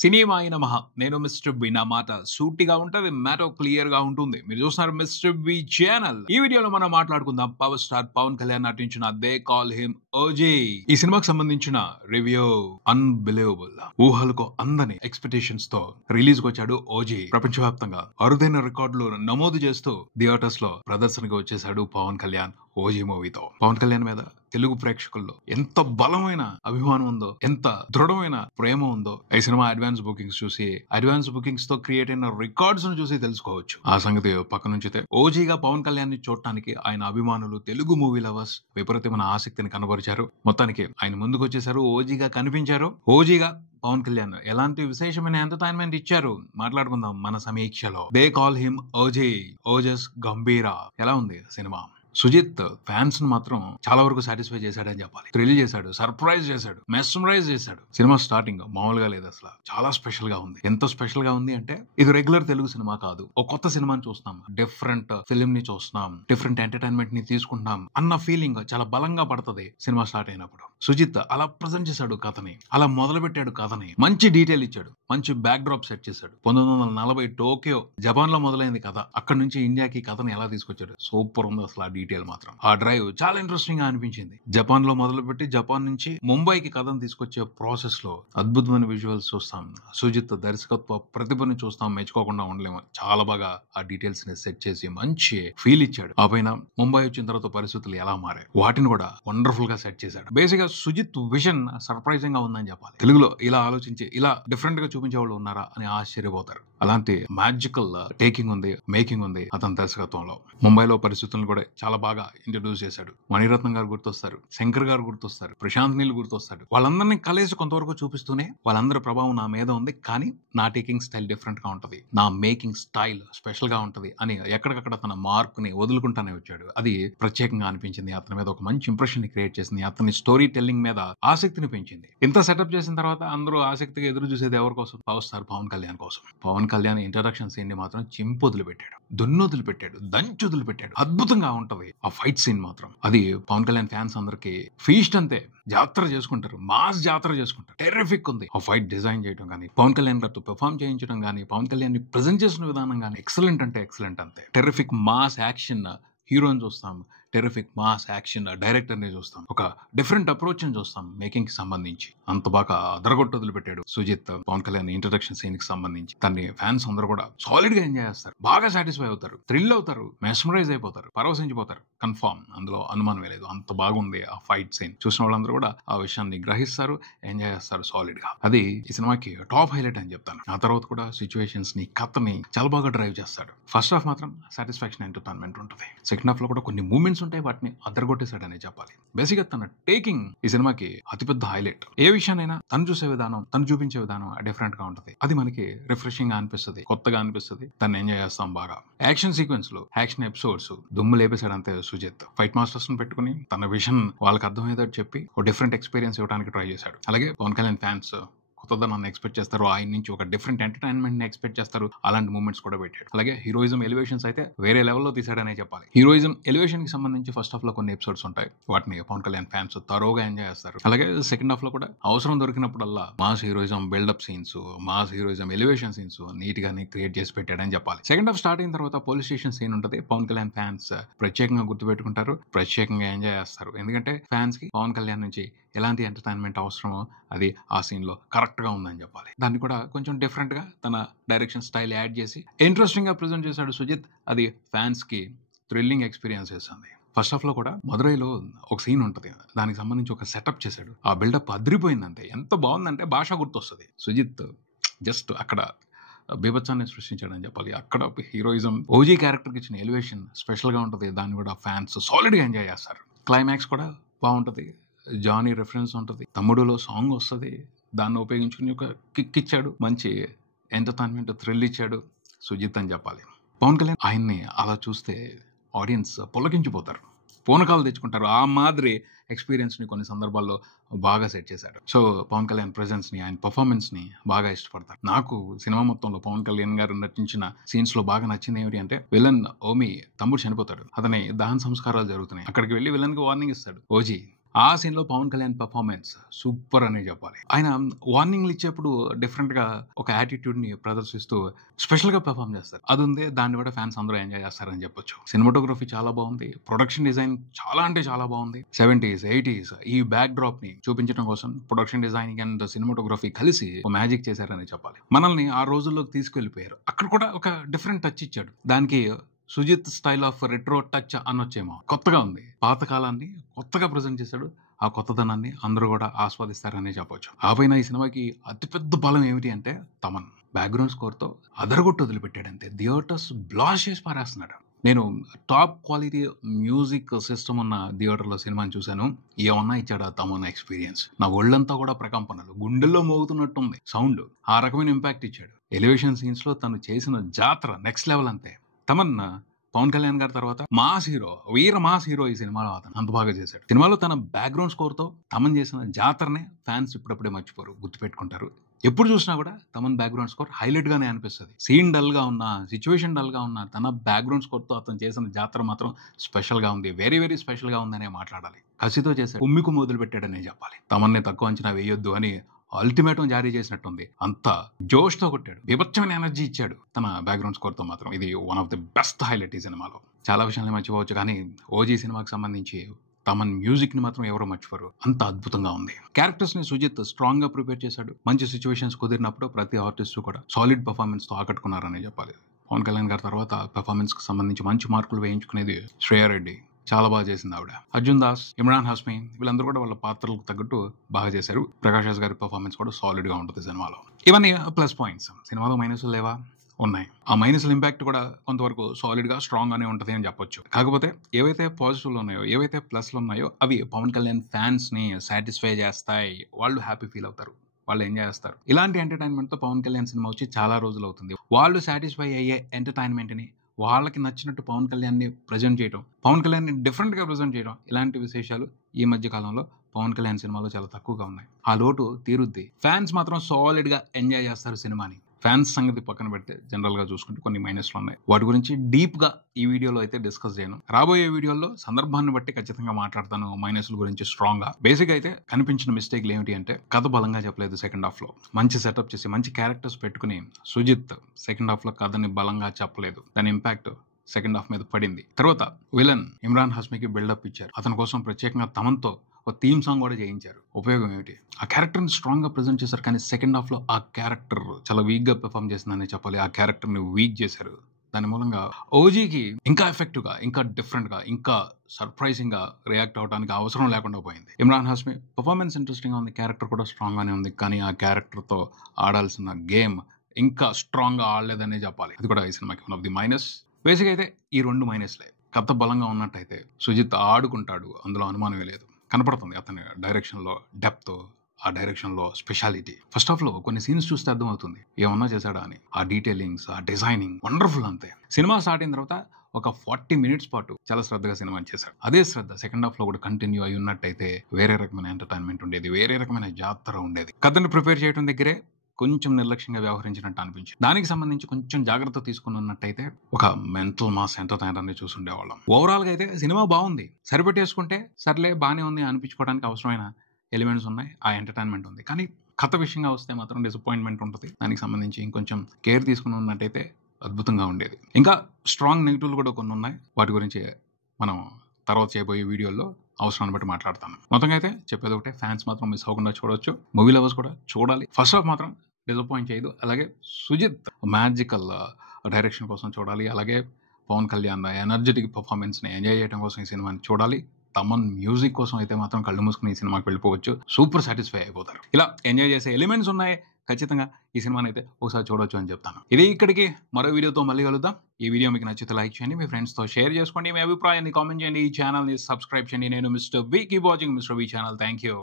సినిమాయి నమః. నేను mister B. నా మాట సూటిగా ఉంటది, మ్యాటర్ క్లియర్ గా ఉంటుంది. మీరు చూస్తున్నారు మిస్టర్ బి ఛానల్. ఈ వీడియోలో మనం మాట్లాడుకుందాం పవర్ స్టార్ పవన్ కళ్యాణ్ నటించిన దే కాల్ హిమ్ ఓజీ ఈ సినిమాకి సంబంధించిన రివ్యూ. అన్బిలీవబుల్, ఊహలకు అందని ఎక్స్పెక్టేషన్స్ తో రిలీజ్ కు వచ్చాడు ఓజీ. ప్రపంచవ్యాప్తంగా అరుదైన రికార్డులు నమోదు చేస్తూ థియేటర్స్ లో ప్రదర్శనకు వచ్చేసాడు పవన్ కళ్యాణ్ ఓజీ మూవీతో. పవన్ కళ్యాణ్ మీద తెలుగు ప్రేక్షకుల్లో ఎంత బలమైన అభిమానం ఉందో, ఎంత దృఢమైన ప్రేమ ఉందో ఈ సినిమా అడ్వాన్స్ బుకింగ్స్ తో క్రియేట్ అయిన రికార్డ్స్ ను చూసి తెలుసుకోవచ్చు. ఆ సంగతి పక్క నుంచితే ఓజీగా పవన్ కళ్యాణ్ ని చూడటానికి ఆయన అభిమానులు, తెలుగు మూవీ లవర్స్ విపరీతమైన ఆసక్తిని కనబరిచారు. మొత్తానికి ఆయన ముందుకు వచ్చేసారు, ఓజీగా కనిపించారు. ఓజీగా పవన్ కళ్యాణ్ ఎలాంటి విశేషమైన ఎంటర్టైన్మెంట్ ఇచ్చారు మాట్లాడుకుందాం మన సమీక్షలో. They call him OG, Ojas గంభీరా. ఎలా ఉంది సినిమా? సుజిత్ ఫ్యాన్స్ ను మాత్రం చాలా వరకు సాటిస్ఫై చేశాడని చెప్పాలి. థ్రిల్ చేశాడు, సర్ప్రైజ్ చేశాడు, మెస్మరైజ్ చేశాడు. సినిమా స్టార్టింగ్ మామూలుగా లేదు, అసలు చాలా స్పెషల్ గా ఉంది. ఎంత స్పెషల్ గా ఉంది అంటే ఇది రెగ్యులర్ తెలుగు సినిమా కాదు, ఒక కొత్త సినిమాని చూస్తున్నాం, డిఫరెంట్ ఫిల్మ్ ని చూస్తున్నాం, డిఫరెంట్ ఎంటర్టైన్మెంట్ ని తీసుకుంటున్నాం అన్న ఫీలింగ్ చాలా బలంగా పడుతుంది సినిమా స్టార్ట్ అయినప్పుడు. సుజిత్ అలా ప్రజెంట్ చేశాడు కథని, అలా మొదలు పెట్టాడు కథని, మంచి డీటెయిల్ ఇచ్చాడు, మంచి బ్యాక్ డ్రాప్ సెట్ చేశాడు. 1940 టోక్యో జపాన్ లో మొదలైంది కథ, అక్కడ నుంచి ఇండియాకి కథని ఎలా తీసుకొచ్చాడు. సూపర్ ఉంది అసలు ఆ డీటెయిల్ మాత్రం. ఆ డ్రైవ్ చాలా ఇంట్రెస్టింగ్ గా అనిపించింది. జపాన్ లో మొదలుపెట్టి జపాన్ నుంచి ముంబైకి కథను తీసుకొచ్చే ప్రాసెస్ లో అద్భుతమైన విజువల్స్ చూస్తాం. సుజిత్ దర్శకత్వ ప్రతిభని చూస్తాం, మెచ్చుకోకుండా ఉండలేము. చాలా బాగా ఆ డీటెయిల్స్ ని సెట్ చేసి మంచి ఫీల్ ఇచ్చాడు. ఆ పైన ముంబై వచ్చిన తర్వాత పరిస్థితులు ఎలా మారాయి వాటిని కూడా వండర్ఫుల్ గా సెట్ చేశాడు. బేసిక్ గా సుజిత్ విజన్ సర్ప్రైజింగ్ గా ఉందని చెప్పాలి. తెలుగులో ఇలా ఆలోచించి ఇలా డిఫరెంట్ గా చూపించే వాళ్ళు ఉన్నారా అని ఆశ్చర్యపోతారు. అలాంటి మ్యాజికల్ టేకింగ్ ఉంది, మేకింగ్ ఉంది అతని దర్శకత్వంలో. ముంబైలో పరిస్థితులను కూడా చాలా బాగా ఇంట్రడ్యూస్ చేశాడు. మణిరత్నం గారు గుర్తొస్తారు, శంకర్ గారు గుర్తొస్తారు, ప్రశాంత్ నీల్ గుర్తొస్తాడు. వాళ్ళందరినీ కలిసి కొంతవరకు చూపిస్తూనే వాళ్ళందరి ప్రభావం నా మీద ఉంది, కానీ నా టేకింగ్ స్టైల్ డిఫరెంట్ గా ఉంటది, నా మేకింగ్ స్టైల్ స్పెషల్ గా ఉంటది అని ఎక్కడికక్కడ తన మార్కుని వదులుకుంటానే వచ్చాడు. అది ప్రత్యేకంగా అనిపించింది. అతని మీద ఒక మంచి ఇంప్రెషన్ ని క్రియేట్ చేసింది. అతని స్టోరీ టెల్లింగ్ మీద ఆసక్తిని పెంచింది. ఇంత సెటప్ చేసిన తర్వాత అందరూ ఆసక్తిగా ఎదురు చూసేది ఎవరి కోసం? పవర్ స్టార్ పవన్ కళ్యాణ్ కోసం. పవన్ కళ్యాణ్ ఇంట్రడక్షన్ సీన్ ని మాత్రం చింపొదులు పెట్టాడు, దున్నొదులు పెట్టాడు, దంచొదులు పెట్టాడు. అద్భుతంగా ఉంటది ఆ ఫైట్ సీన్ మాత్రం. అది పవన్ కళ్యాణ్ ఫ్యాన్స్ అందరికి ఫీస్ట్ అంతే, జాతర చేసుకుంటారు, మాస్ జాతర చేసుకుంటారు. టెర్రిఫిక్ ఉంది ఆ ఫైట్ డిజైన్ చేయడం కానీ, పవన్ కళ్యాణ్ గారితో పెర్ఫార్మ్ చేయించడం కానీ, పవన్ కళ్యాణ్ ని ప్రెజెంట్ చేసిన విధానం కానీ ఎక్సలెంట్ అంటే ఎక్సలెంట్ అంతే. టెర్రిఫిక్ మాస్ యాక్షన్ హీరోని చూస్తాం, టెరిఫిక్ మాస్ యాక్షన్ డైరెక్టర్ ని చూస్తాం, ఒక డిఫరెంట్ అప్రోచ్ ని చూస్తాం మేకింగ్ కి సంబంధించి. అంత బాగా అదరగొట్టదులు పెట్టాడు సుజిత్ పవన్ కళ్యాణ్ ఇంట్రడక్షన్ సీన్ కి సంబంధించి. దాన్ని ఫ్యాన్స్ అందరూ కూడా సాలిడ్ గా ఎంజాయ్ చేస్తారు, బాగా సాటిస్ఫై అవుతారు, థ్రిల్ అవుతారు, మెస్మరైజ్ అయిపోతారు, పరవశించిపోతారు. కన్ఫర్మ్, అందులో అనుమానమే లేదు. అంత బాగుంది ఆ ఫైట్ సీన్. చూసిన వాళ్ళందరూ కూడా ఆ విషయాన్ని గ్రహిస్తారు, ఎంజాయ్ చేస్తారు సాలిడ్ గా. అది ఈ సినిమాకి టాప్ హైలైట్ అని చెప్తాను. ఆ తర్వాత కూడా సిచ్యువేషన్స్ ని, కథని చాలా బాగా డ్రైవ్ చేస్తాడు. ఫస్ట్ హాఫ్ మాత్రం సాటిస్ఫాక్షన్ ఎంటర్టైన్మెంట్ ఉంటుంది. సెకండ్ హాఫ్ లో కూడా కొన్ని మూమెంట్స్ ఉంటాయి, వాటిని అదరగొట్టేశాడనే చెప్పాలి. బేసిక్ గా తన టేకింగ్ ఈ సినిమాకి అతిపెద్ద హైలైట్. ఏ విషయానైనా తను చూసే విధానం, తను చూపించే విధానం డిఫరెంట్ గా ఉంటుంది. అది మనకి రిఫ్రెషింగ్ గా అనిపిస్తుంది, కొత్తగా అనిపిస్తుంది, తను ఎంజాయ్ చేస్తాం బాగా. యాక్షన్ సీక్వెన్స్ లో, యాక్షన్ ఎపిసోడ్స్ దుమ్ము లేపేశాడు అంతే సుజిత్. ఫైట్ మాస్టర్స్ ని పెట్టుకుని తన విజన్ వాళ్ళకి అర్థమయ్యేటట్టు చెప్పి ఒక డిఫరెంట్ ఎక్స్పీరియన్స్ ఇవ్వడానికి ట్రై చేశాడు. అలాగే పవన్ కళ్యాణ్ ఫ్యాన్స్ కొత్తదనాన్ని ఎక్స్పెక్ట్ చేస్తారు, ఆయన నుంచి ఒక డిఫరెంట్ ఎంటర్టైన్మెంట్ ని ఎక్స్పెక్ట్ చేస్తారు. అలాంటి మూమెంట్స్ కూడా పెట్టాడు. అలాగే హీరోయిజం ఎలివేషన్స్ అయితే వేరే లెవెల్లో తీసాడనే చెప్పాలి. హీరోయిజం ఎలివేషన్ కి సంబంధించి ఫస్ట్ హాఫ్ లో కొన్ని ఎపిసోడ్స్ ఉంటాయి, వాటిని పవన్ కళ్యాణ్ ఫ్యాన్స్ తరోగా ఎంజాయ్ చేస్తారు. అలాగే సెకండ్ హాఫ్ లో కూడా అవసరం దొరికినప్పుడల్లా mass heroism buildup scenes, mass heroism elevation scenes neat గానే క్రియేట్ చేసి పెట్టాడని చెప్పాలి. సెకండ్ హాఫ్ స్టార్ట్ అయిన తర్వాత పోలీస్ స్టేషన్ సీన్ ఉంటుంది. పవన్ కళ్యాణ్ ఫ్యాన్స్ ప్రత్యేకంగా గుర్తుపెట్టుకుంటారు, ప్రత్యేకంగా ఎంజాయ్ చేస్తారు. ఎందుకంటే ఫ్యాన్స్ కి పవన్ కళ్యాణ్ నుంచి ఎలాంటి ఎంటర్టైన్మెంట్ అవసరమో అది ఆ సీన్ లో కరెక్ట్ గా ఉందని చెప్పాలి. దాన్ని కూడా కొంచెం డిఫరెంట్ గా తన డైరెక్షన్ స్టైల్ యాడ్ చేసి ఇంట్రెస్టింగ్ గా ప్రెజెంట్ చేశాడు సుజిత్. అది ఫ్యాన్స్ కి థ్రిల్లింగ్ ఎక్స్పీరియన్స్ చేస్తుంది. ఫస్ట్ హాఫ్ లో కూడా మదురైలో ఒక సీన్ ఉంటుంది, దానికి సంబంధించి ఒక సెటప్ చేశాడు. ఆ బిల్డప్ అదిరిపోయిందంటే, ఎంత బాగుందంటే భాష గుర్తొస్తుంది. సుజిత్ జస్ట్ అక్కడ బీభత్సాన్ని సృష్టించాడని చెప్పాలి. అక్కడ హీరోయిజం, ఓజీ క్యారెక్టర్ కి ఇచ్చిన ఎలివేషన్ స్పెషల్ గా ఉంటుంది. దాన్ని కూడా ఫ్యాన్స్ సాలిడ్ గా ఎంజాయ్ చేస్తారు. క్లైమాక్స్ కూడా బాగుంటది, జానీ రెఫరెన్స్ ఉంటుంది, తమ్ముడులో సాంగ్ వస్తుంది, దాన్ని ఉపయోగించుకుని ఒక కిక్ ఇచ్చాడు, మంచి ఎంటర్టైన్మెంట్ థ్రిల్ ఇచ్చాడు సుజిత్ అని చెప్పాలి. పవన్ కళ్యాణ్ ఆయన్ని అలా చూస్తే ఆడియన్స్ పులకించిపోతారు, పూనకాలు తెచ్చుకుంటారు. ఆ మాదిరి ఎక్స్పీరియన్స్ ని కొన్ని సందర్భాల్లో బాగా సెట్ చేశాడు. సో పవన్ కళ్యాణ్ ప్రెజెన్స్ ని, ఆయన పర్ఫార్మెన్స్ ని బాగా ఇష్టపడతారు. నాకు సినిమా మొత్తంలో పవన్ కళ్యాణ్ గారు నటించిన సీన్స్ లో బాగా నచ్చింది ఏమిటి అంటే, విలన్ ఓమి తమ్ముడు చనిపోతాడు, అతని దహన సంస్కారాలు జరుగుతున్నాయి. అక్కడికి వెళ్ళి విలన్ కి వార్నింగ్ ఇస్తాడు ఓజీ, ఆ సీన్ లో పవన్ కళ్యాణ్ పర్ఫార్మెన్స్ సూపర్ అనే చెప్పాలి. ఆయన వార్నింగ్లు ఇచ్చేప్పుడు డిఫరెంట్ గా ఒక యాటిట్యూడ్ ని ప్రదర్శిస్తూ స్పెషల్ గా పెర్ఫార్మ్ చేస్తారు. అది ఉంది, దాన్ని కూడా ఫ్యాన్స్ అందరూ ఎంజాయ్ చేస్తారని చెప్పొచ్చు. సినిమాటోగ్రఫీ చాలా బాగుంది, ప్రొడక్షన్ డిజైన్ చాలా అంటే చాలా బాగుంది. 70s 80s ఈ బ్యాక్ డ్రాప్ ని చూపించడం కోసం ప్రొడక్షన్ డిజైనింగ్ అండ్ సినిమాటోగ్రఫీ కలిసి ఒక మ్యాజిక్ చేశారని చెప్పాలి. మనల్ని ఆ రోజుల్లోకి తీసుకెళ్లిపోయారు. అక్కడ కూడా ఒక డిఫరెంట్ టచ్ ఇచ్చాడు. దానికి Sujeeth style of retro touch అనొచ్చేమో. కొత్తగా ఉంది, పాతకాలాన్ని కొత్తగా ప్రజెంట్ చేశాడు. ఆ కొత్తదనాన్ని అందరూ కూడా ఆస్వాదిస్తారనే చెప్పొచ్చు. ఆ పైన ఈ సినిమాకి అతిపెద్ద బలం ఏమిటి అంటే తమన్ బ్యాక్గ్రౌండ్ స్కోర్ తో అదరగొట్టు వదిలిపెట్టాడు. అంతే, థియేటర్స్ బ్లాస్ట్ చేసి పారేస్తున్నాడు. నేను టాప్ క్వాలిటీ మ్యూజిక్ సిస్టమ్ ఉన్న థియేటర్ లో సినిమాని చూశాను. ఏమన్నా ఇచ్చాడు తమన్ ఎక్స్పీరియన్స్. నా ఒళ్ళంతా కూడా ప్రకంపనలు, గుండెల్లో మోగుతున్నట్టుంది సౌండ్. ఆ రకమైన ఇంపాక్ట్ ఇచ్చాడు. ఎలివేషన్ సీన్స్ లో తను చేసిన జాతర నెక్స్ట్ లెవెల్. అంతే, తమన్ పవన్ కళ్యాణ్ గారి తర్వాత మాస్ హీరో, వీర మాస్ హీరో ఈ సినిమాలో. అతను అంత బాగా చేశాడు. సినిమాలో తన బ్యాక్గ్రౌండ్ స్కోర్ తో తమన్ చేసిన జాతరనే ఫ్యాన్స్ ఇప్పుడప్పుడే మర్చిపోరు, గుర్తుపెట్టుకుంటారు. ఎప్పుడు చూసినా కూడా తమన్ బ్యాక్గ్రౌండ్ స్కోర్ హైలైట్ గానే అనిపిస్తుంది. సీన్ డల్ గా ఉన్నా, సిచ్యువేషన్ డల్ గా ఉన్నా, తన బ్యాక్గ్రౌండ్ స్కోర్ తో అతను చేసిన జాతర మాత్రం స్పెషల్ గా ఉంది. వెరీ వెరీ స్పెషల్ గా ఉందనే మాట్లాడాలి. కసితో చేశాడు, ఉమ్మికు మొదలు పెట్టాడనే చెప్పాలి. తమన్ని తక్కువ అంచనా వేయొద్దు అని అల్టిమేటం జారీ చేసినట్టుంది. అంత జోష్ తో కొట్టాడు, బీభత్సమైన ఎనర్జీ ఇచ్చాడు తన బ్యాక్గ్రౌండ్ స్కోర్ తో మాత్రం. ఇది one of the best highlight ఈ సినిమాలో. చాలా విషయాలు మర్చిపోవచ్చు, కానీ ఓజీ సినిమాకి సంబంధించి తమన్ మ్యూజిక్ ని మాత్రం ఎవరో మర్చిపోరు. అంత అద్భుతంగా ఉంది. క్యారెక్టర్స్ ని సుజిత్ స్ట్రాంగ్ గా ప్రిపేర్ చేశాడు. మంచి సిచ్యువేషన్స్ కుదిరినప్పుడు ప్రతి ఆర్టిస్ట్ కూడా సాలిడ్ పర్ఫార్మెన్స్ తో ఆకట్టుకున్నారని చెప్పాలి. పవన్ కళ్యాణ్ గారి తర్వాత పర్ఫార్మెన్స్ కి సంబంధించి మంచి మార్కులు వేయించుకునేది శ్రేయా రెడ్డి. చాలా బాగా చేసింది ఆవిడ. అర్జున్ దాస్, ఇమ్రాన్ హాష్మి వీళ్ళందరూ కూడా వాళ్ళ పాత్రలకు తగ్గట్టు బాగా చేశారు. ప్రకాష్ రాజ్ గారి పర్ఫార్మెన్స్ కూడా సాలిడ్ గా ఉంటుంది సినిమాలో. ఇవన్నీ ప్లస్ పాయింట్స్. సినిమాలో మైనస్లు లేవా? ఉన్నాయి. ఆ మైనస్ల ఇంపాక్ట్ కూడా కొంతవరకు సాలిడ్ గా స్ట్రాంగ్ గానే ఉంటది అని చెప్పొచ్చు. కాకపోతే ఏవైతే పాజిటివ్లు ఉన్నాయో, ఏవైతే ప్లస్లు ఉన్నాయో అవి పవన్ కళ్యాణ్ ఫ్యాన్స్ ని సాటిస్ఫై చేస్తాయి. వాళ్ళు హ్యాపీ ఫీల్ అవుతారు, వాళ్ళు ఎంజాయ్ చేస్తారు. ఇలాంటి ఎంటర్టైన్మెంట్ తో పవన్ కళ్యాణ్ సినిమా వచ్చి చాలా రోజులు అవుతుంది. వాళ్ళు సాటిస్ఫై అయ్యే ఎంటర్టైన్మెంట్ ని, వాళ్ళకి నచ్చినట్టు పవన్ కళ్యాణ్ ని ప్రజెంట్ చేయడం, పవన్ కళ్యాణ్ ని డిఫరెంట్ గా ప్రజెంట్ చేయడం, ఇలాంటి విశేషాలు ఈ మధ్య కాలంలో పవన్ కళ్యాణ్ సినిమాలో చాలా తక్కువగా ఉన్నాయి. ఆ లోటు తీరుద్ది. ఫ్యాన్స్ మాత్రం సాలిడ్ గా ఎంజాయ్ చేస్తారు సినిమాని. ఫ్యాన్స్ సంగతి పక్కన పెడితే జనరల్ గా చూసుకుంటే కొన్ని మైనస్లు ఉన్నాయి. వాటి గురించి డీప్ గా ఈ వీడియోలో అయితే డిస్కస్ చేయను. రాబోయే వీడియోలో సందర్భాన్ని బట్టి ఖచ్చితంగా మాట్లాడతాను మైనస్ల గురించి స్ట్రాంగ్ గా. బేసిక్ అయితే కనిపించిన మిస్టేక్లు ఏమిటి అంటే కథ బలంగా చెప్పలేదు. సెకండ్ హాఫ్ లో మంచి సెటప్ చేసి మంచి క్యారెక్టర్స్ పెట్టుకుని సుజిత్ సెకండ్ హాఫ్ లో కథని బలంగా చెప్పలేదు. దాని ఇంపాక్ట్ సెకండ్ హాఫ్ మీద పడింది. తర్వాత విలన్ ఇమ్రాన్ హాష్మికి బిల్డప్ ఇచ్చారు. అతని కోసం ప్రత్యేకంగా తమన్తో ఒక థీమ్ సాంగ్ కూడా చేయించారు. ఉపయోగం ఏమిటి? ఆ క్యారెక్టర్ ని స్ట్రాంగ్ గా ప్రెజెంట్ చేశారు, కానీ సెకండ్ హాఫ్ లో ఆ క్యారెక్టర్ చాలా వీక్ గా పెర్ఫార్మ్ చేసిందని చెప్పాలి. ఆ క్యారెక్టర్ ని వీక్ చేశారు. దాని మూలంగా ఓజీకి ఇంకా ఎఫెక్టివ్ గా, ఇంకా డిఫరెంట్ గా, ఇంకా సర్ప్రైజింగ్ గా రియాక్ట్ అవడానికి అవసరం లేకుండా పోయింది. ఇమ్రాన్ హాష్మి పర్ఫార్మెన్స్ ఇంట్రెస్టింగ్ గా ఉంది, క్యారెక్టర్ కూడా స్ట్రాంగ్ గానే ఉంది, కానీ ఆ క్యారెక్టర్ తో ఆడాల్సిన గేమ్ ఇంకా స్ట్రాంగ్ గా ఆడలేదనే చెప్పాలి. అది కూడా ఈ సినిమాకి one of the minus. Basic అయితే ఈ రెండు మైనస్లే. కథ బలంగా ఉన్నట్టయితే సుజిత్ ఆడుకుంటాడు, అందులో అనుమానమే లేదు. కనపడుతుంది అతని డైరెక్షన్ లో డెప్త్, ఆ డైరెక్షన్ లో స్పెషాలిటీ. ఫస్ట్ హాఫ్ లో కొన్ని సీన్స్ చూస్తే అర్థమవుతుంది ఏమన్నా చేశాడా అని. ఆ డీటెయిలింగ్స్, ఆ డిజైనింగ్ వండర్ఫుల్. అంతే, సినిమా స్టార్ట్ అయిన తర్వాత ఒక 40 minutes పాటు చాలా శ్రద్ధగా సినిమా చేశాడు. అదే శ్రద్ధ సెకండ్ హాఫ్ లో కూడా కంటిన్యూ అయి ఉన్నట్టయితే వేరే రకమైన ఎంటర్టైన్మెంట్ ఉండేది, వేరే రకమైన జాతర ఉండేది. కథను ప్రిపేర్ చేయడం దగ్గరే కొంచెం నిర్లక్ష్యంగా వ్యవహరించినట్టు అనిపించింది. దానికి సంబంధించి కొంచెం జాగ్రత్త తీసుకుని ఉన్నట్టయితే ఒక మెంటల్ మాస్ ఎంటర్టైనర్ ని చూసుండేవాళ్ళం. ఓవరాల్ గా అయితే సినిమా బాగుంది. సరిపెట్టేసుకుంటే సర్లే బానే ఉంది అనిపించుకోవడానికి అవసరమైన ఎలిమెంట్స్ ఉన్నాయి, ఆ ఎంటర్టైన్మెంట్ ఉంది. కానీ కథ విషయంగా వస్తే మాత్రం డిసప్పాయింట్మెంట్ ఉంటుంది. దానికి సంబంధించి ఇంకొంచెం కేర్ తీసుకుని ఉన్నట్టయితే అద్భుతంగా ఉండేది. ఇంకా స్ట్రాంగ్ నెగిటివ్లు కూడా కొన్ని ఉన్నాయి. వాటి గురించి మనం తర్వాత చేయబోయే వీడియోల్లో అవసరాన్ని బట్టి మాట్లాడతాను. మొత్తంగా అయితే చెప్పేది ఒకటే, ఫ్యాన్స్ మాత్రం మిస్ అవ్వకుండా చూడొచ్చు. మూవీ లవర్స్ కూడా చూడాలి. ఫస్ట్ హాఫ్ మాత్రం డిసప్పాయింట్ చేయదు. అలాగే సుజిత్ మ్యాజికల్ డైరెక్షన్ కోసం చూడాలి. అలాగే పవన్ కళ్యాణ్ ఎనర్జెటిక్ పర్ఫార్మెన్స్ ని ఎంజాయ్ చేయడం కోసం ఈ సినిమాని చూడాలి. తమన్ మ్యూజిక్ కోసం అయితే మాత్రం కళ్ళు మూసుకుని ఈ సినిమాకి వెళ్ళిపోవచ్చు. సూపర్ సాటిస్ఫై అయిపోతారు. ఇలా ఎంజాయ్ చేసే ఎలిమెంట్స్ ఉన్నాయి. ఖచ్చితంగా ఈ సినిమాని అయితే ఒకసారి చూడొచ్చు అని చెప్తాను. ఇది ఇక్కడికి. మరో వీడియోతో మళ్ళీ కలుద్దాం. ఈ వీడియో మీకు నచ్చితే లైక్ చేయండి, మీ ఫ్రెండ్స్ తో షేర్ చేసుకోండి, మీ అభిప్రాయాన్ని కామెంట్ చేయండి, ఈ ఛానల్ ని సబ్స్క్రైబ్ చేయండి. నేను mister V. Keep watching mister V channel. Thank you.